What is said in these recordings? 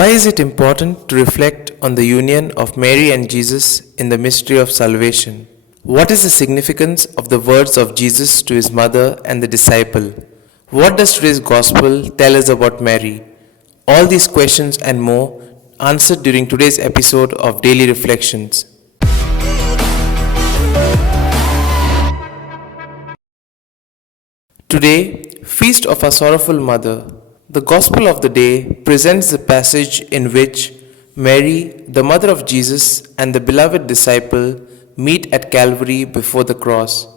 Why is it important to reflect on the union of Mary and Jesus in the mystery of salvation? What is the significance of the words of Jesus to his mother and the disciple? What does today's gospel tell us about Mary? All these questions and more answered during today's episode of Daily Reflections. Today, Feast of our Sorrowful Mother. The Gospel of the day presents the passage in which Mary, the mother of Jesus, and the beloved disciple meet at Calvary before the cross.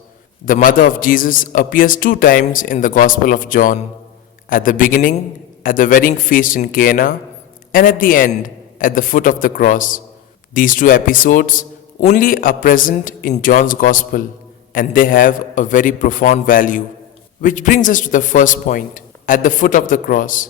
The mother of Jesus appears 2 times in the Gospel of John, at the beginning, at the wedding feast in Cana, and at the end, at the foot of the cross. These 2 episodes only are present in John's Gospel, and they have a very profound value. Which brings us to the first point, at the foot of the cross.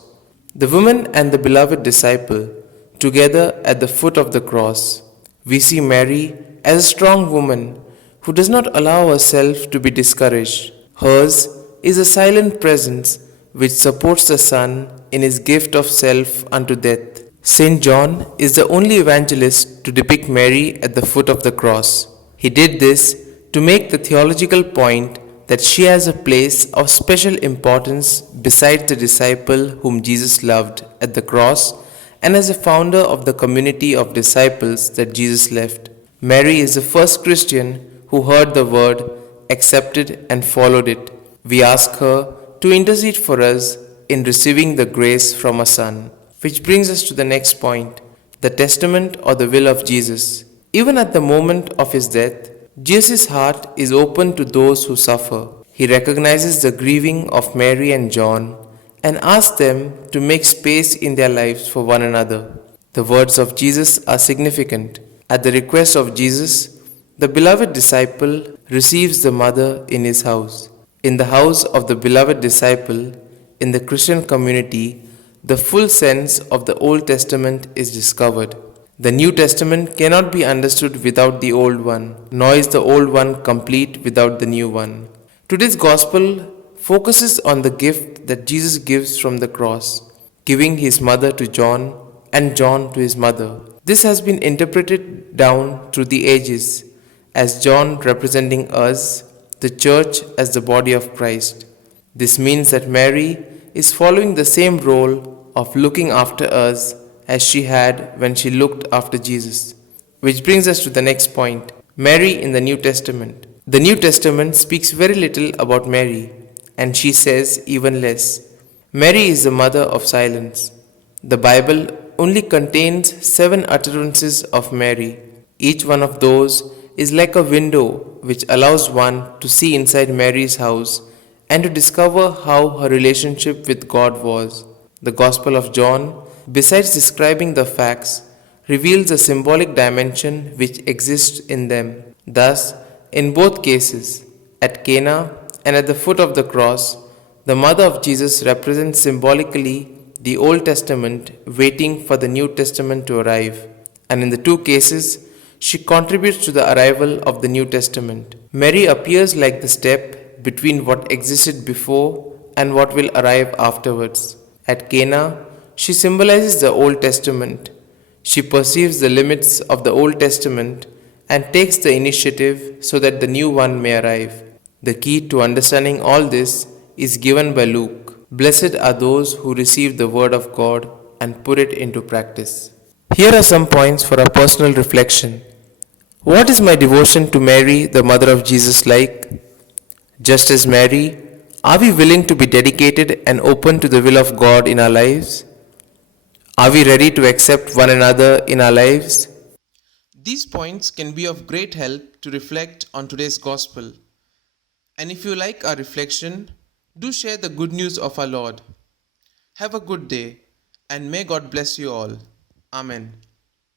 The woman and the beloved disciple, together at the foot of the cross. We see Mary as a strong woman who does not allow herself to be discouraged. Hers is a silent presence which supports the Son in his gift of self unto death. Saint John is the only evangelist to depict Mary at the foot of the cross. He did this to make the theological point that she has a place of special importance beside the disciple whom Jesus loved at the cross and as a founder of the community of disciples that Jesus left. Mary is the first Christian who heard the word, accepted and followed it. We ask her to intercede for us in receiving the grace from her Son. Which brings us to the next point, the testament or the will of Jesus. Even at the moment of his death, Jesus' heart is open to those who suffer. He recognizes the grieving of Mary and John and asks them to make space in their lives for one another. The words of Jesus are significant. At the request of Jesus, the beloved disciple receives the mother in his house. In the house of the beloved disciple, in the Christian community, the full sense of the Old Testament is discovered. The New Testament cannot be understood without the Old one, nor is the Old one complete without the New one. Today's Gospel focuses on the gift that Jesus gives from the cross, giving his mother to John and John to his mother. This has been interpreted down through the ages as John representing us, the Church as the body of Christ. This means that Mary is following the same role of looking after us as she had when she looked after Jesus. Which brings us to the next point, Mary in the New Testament. The New Testament speaks very little about Mary, and she says even less. Mary is the mother of silence. The Bible only contains 7 utterances of Mary. Each one of those is like a window which allows one to see inside Mary's house and to discover how her relationship with God was. The Gospel of John, besides describing the facts, reveals a symbolic dimension which exists in them. Thus, in both cases, at Cana and at the foot of the cross, the mother of Jesus represents symbolically the Old Testament waiting for the New Testament to arrive. And in the 2 cases, she contributes to the arrival of the New Testament. Mary appears like the step between what existed before and what will arrive afterwards. At Cana, she symbolizes the Old Testament. She perceives the limits of the Old Testament and takes the initiative so that the new one may arrive. The key to understanding all this is given by Luke. Blessed are those who receive the word of God and put it into practice. Here are some points for our personal reflection. What is my devotion to Mary, the mother of Jesus, like? Just as Mary, are we willing to be dedicated and open to the will of God in our lives? Are we ready to accept one another in our lives? These points can be of great help to reflect on today's Gospel. And if you like our reflection, do share the good news of our Lord. Have a good day, and may God bless you all. Amen.